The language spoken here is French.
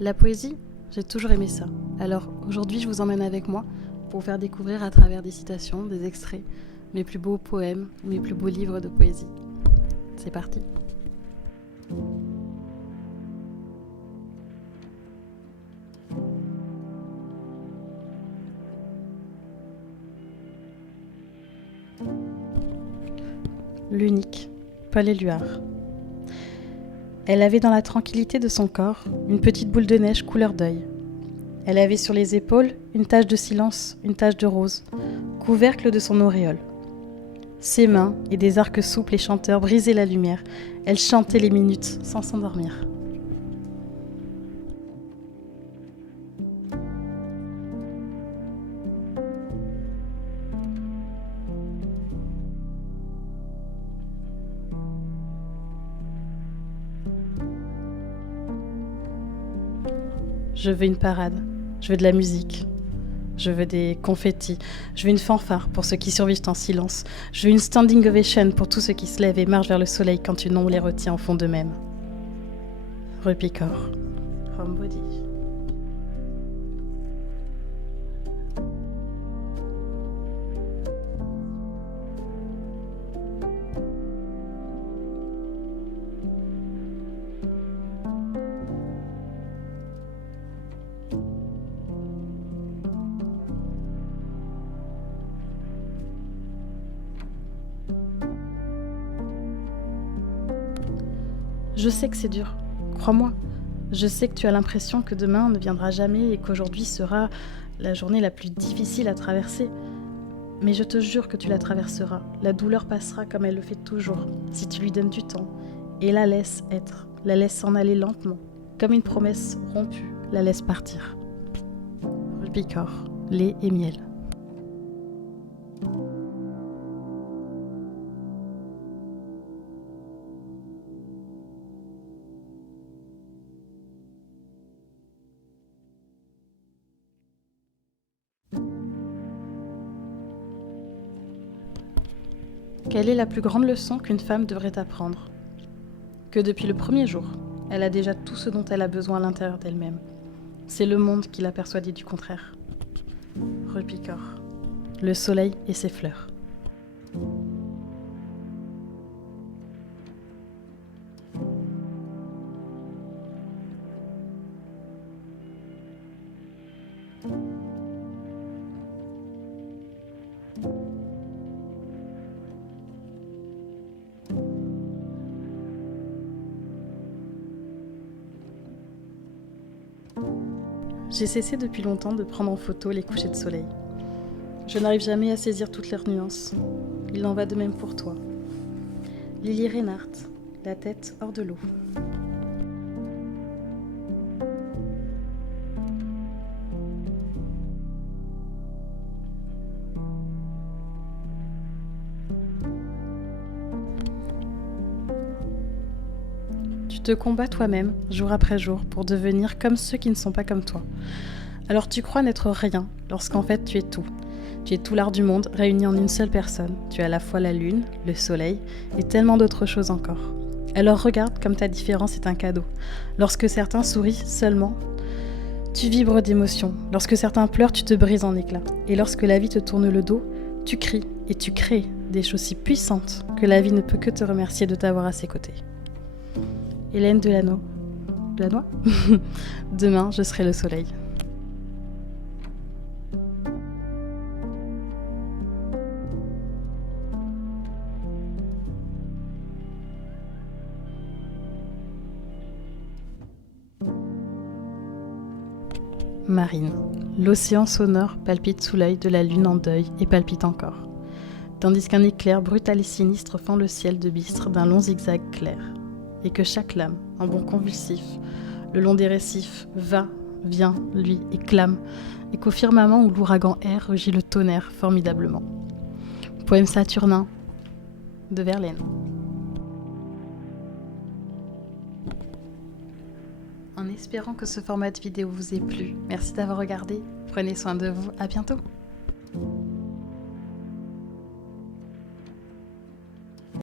La poésie, j'ai toujours aimé ça. Alors aujourd'hui, je vous emmène avec moi pour vous faire découvrir à travers des citations, des extraits, mes plus beaux poèmes, mes plus beaux livres de poésie. C'est parti. L'unique, Paul Éluard. Elle avait dans la tranquillité de son corps une petite boule de neige couleur d'œil. Elle avait sur les épaules une tache de silence, une tache de rose, couvercle de son auréole. Ses mains et des arcs souples et chanteurs brisaient la lumière. Elle chantait les minutes sans s'endormir. Je veux une parade, je veux de la musique, je veux des confettis, je veux une fanfare pour ceux qui survivent en silence, je veux une standing ovation pour tous ceux qui se lèvent et marchent vers le soleil quand une ombre les retient au fond d'eux-mêmes. Rue Picard, Homebody. Je sais que c'est dur, crois-moi. Je sais que tu as l'impression que demain ne viendra jamais et qu'aujourd'hui sera la journée la plus difficile à traverser. Mais je te jure que tu la traverseras. La douleur passera comme elle le fait toujours, si tu lui donnes du temps. Et la laisses être, la laisse s'en aller lentement. Comme une promesse rompue, la laisse partir. Picard, lait et miel. Quelle est la plus grande leçon qu'une femme devrait apprendre ? Que depuis le premier jour, elle a déjà tout ce dont elle a besoin à l'intérieur d'elle-même. C'est le monde qui l'a persuadée du contraire. Rue Picard, le soleil et ses fleurs. J'ai cessé depuis longtemps de prendre en photo les couchers de soleil. Je n'arrive jamais à saisir toutes leurs nuances. Il en va de même pour toi. Lily Reinhardt, la tête hors de l'eau. Tu te combats toi-même, jour après jour, pour devenir comme ceux qui ne sont pas comme toi. Alors tu crois n'être rien, lorsqu'en fait tu es tout. Tu es tout l'art du monde réuni en une seule personne. Tu es à la fois la lune, le soleil et tellement d'autres choses encore. Alors regarde comme ta différence est un cadeau. Lorsque certains sourient seulement, tu vibres d'émotion. Lorsque certains pleurent, tu te brises en éclats. Et lorsque la vie te tourne le dos, tu cries et tu crées des choses si puissantes que la vie ne peut que te remercier de t'avoir à ses côtés. Hélène Delano. Delanois ? Demain, je serai le soleil. Marine. L'océan sonore palpite sous l'œil de la lune en deuil et palpite encore, tandis qu'un éclair brutal et sinistre fend le ciel de bistre d'un long zigzag clair, et que chaque lame, un bond convulsif, le long des récifs, va, vient, lui, et clame, et qu'au firmament où l'ouragan erre rugit le tonnerre formidablement. Poème saturnin de Verlaine. En espérant que ce format de vidéo vous ait plu, merci d'avoir regardé, prenez soin de vous, à bientôt.